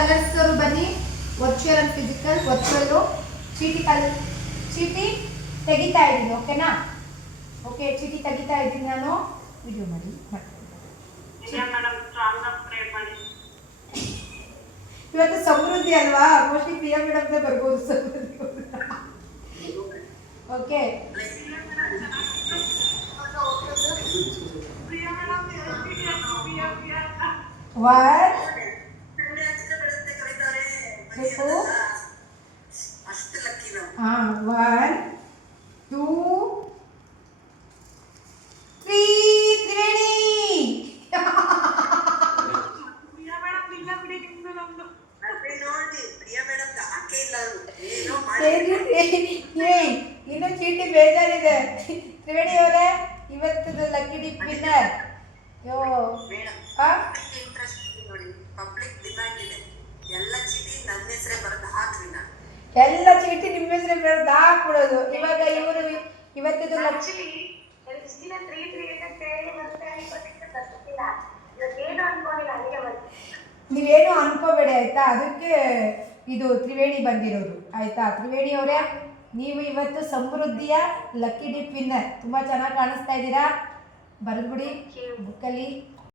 Colours ಅವರು ಬನ್ನಿ. Virtual and physical. ವರ್ಚುವಲ್ಲು ಚೀಟಿ ತೆಗಿತಾ ಇದ್ದೀನಿ. ಓಕೆನಾ? ಓಕೆ, ಚೀಟಿ ತೆಗಿತಾ ಇದ್ದೀನಿ ನಾನು. ವಿಡಿಯೋ ಮಾಡಿ ಇವತ್ತು ಸಮೃದ್ಧಿ ಅಲ್ವಾ, ಮೋಸ್ಟ್ಲಿ ಪ್ರಿಯಾ ಮೇಡಮ್ದೇ ಬರ್ಬೋದು Samruddhi. Okay, one one two three. Triveni ಇನ್ನು ಚೀಟಿ ಬೇಜಾರಿದೆ. ತ್ರಿವೇಣಿ ಅವರೇ, ಇವತ್ತದು ಲಕ್ಕಿ ಡಿಪ್ ವಿನ್ನರ್. ಎಲ್ಲ ಚೀಟಿ ನಿಮ್ಮ ಹೆಸರೇ ಬರೆದು ಹಾಕ್ಬಿಡೋದು. ಇವಾಗ ಇವರು ಇವತ್ತಿದು ನೀವೇನು ಅನ್ಕೋಬೇಡಿ ಆಯ್ತಾ. ಅದಕ್ಕೆ ಇದು ತ್ರಿವೇಣಿ ಬಂದಿರೋದು ಆಯ್ತಾ. ತ್ರಿವೇಣಿ ಅವರೇ, ನೀವು ಇವತ್ತು ಸಮೃದ್ಧಿಯ ಲಕ್ಕಿ ಡಿಪ್ ವಿನ್ನರ್. ತುಂಬ ಚೆನ್ನಾಗಿ ಕಾಣಿಸ್ತಾ ಇದ್ದೀರಾ. ಬರೆದ್ಬಿಡಿ ಬುಕ್ಕಲ್ಲಿ.